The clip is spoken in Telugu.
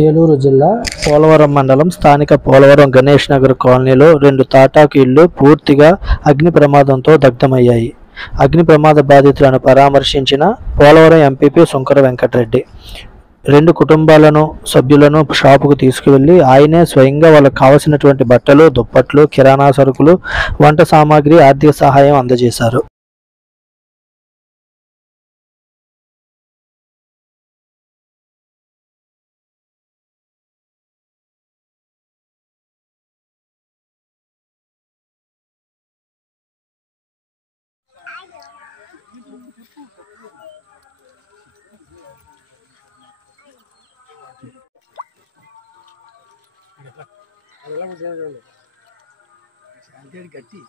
ఏలూరు జిల్లా పోలవరం మండలం స్థానిక పోలవరం గణేష్ నగర్ కాలనీలో 2 తాటాకు ఇళ్లు పూర్తిగా అగ్ని ప్రమాదంతో దగ్ధమయ్యాయి. అగ్ని ప్రమాద బాధితులను పరామర్శించిన పోలవరం ఎంపీపీ సుంకర వెంకటరెడ్డి 2 కుటుంబాలను సభ్యులను షాపుకు తీసుకువెళ్లి ఆయనే స్వయంగా వాళ్ళకు కావలసినటువంటి బట్టలు, దుప్పట్లు, కిరాణా సరుకులు, వంట సామాగ్రి, ఆర్థిక సహాయం అందజేశారు. గట్టి